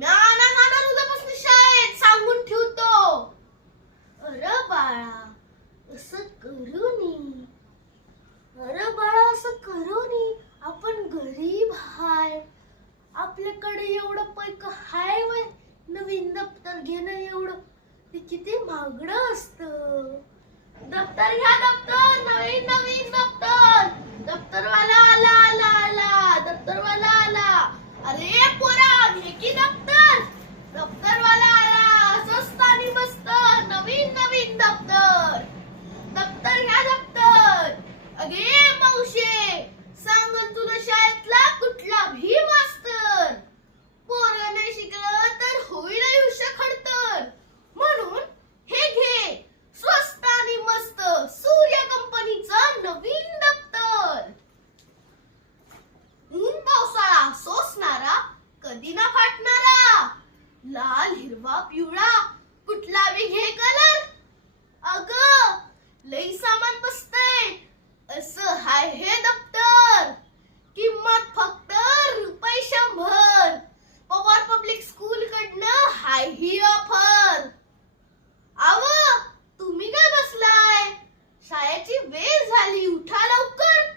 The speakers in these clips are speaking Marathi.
जाणार उद्यापासून शाळेत सांगून ठेवतो. अरे बाळा असं करू नये. अरे बाळा असं करू नये. आपण गरीब हाय. आपल्याकडे एवढं पैक हाय वय. नवीन दप्तर घेणं एवढं ते किती महागडं असतं. दप्तर घ्या दप्तर. नवीन नवीन दप्तर. दप्तरवाला आला आला आला. दप्तरवाला आला. अरे पोरा घे की दप्तर. दप्तरवाला आला. स्वस्त आणि मस्त नवीन नवीन दप्तर. दप्तर घ्या दप्तर. अगे मावशे सांगल तुला शाळेतला कुठला भी मास्तर. पोरं नाही शिकलं तर होईल आयुष्य खडतर. म्हणून हे घे स्वस्त आणि मस्त सूर्य कंपनीचं नवीन दप्तर. ऊन पावसाळा सोसणारा कधी ना फाटणारा. लाल हिरवा पिवळा कुठला बी घे कलर. अग लई सामान बसतंय असं हाय हे दप्तर. किंमत फक्त ₹100. पवार पब्लिक स्कूल कडनं हाय ही ऑफर. आव तुम्ही काय बसलाय. शाळेची वेळ झाली उठा लवकर.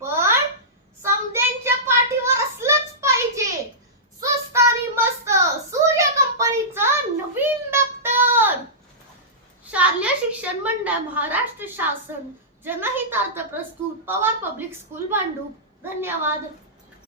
पण समद्यांच्या पाठीवर असलंच पाहिजे स्वस्त आणि मस्त सूर्य कंपनीचं नवीन दप्तर. शालेय शिक्षण मंडळ महाराष्ट्र शासन जनहितार्थ प्रस्तुत पवार पब्लिक स्कूल भांडूप. धन्यवाद.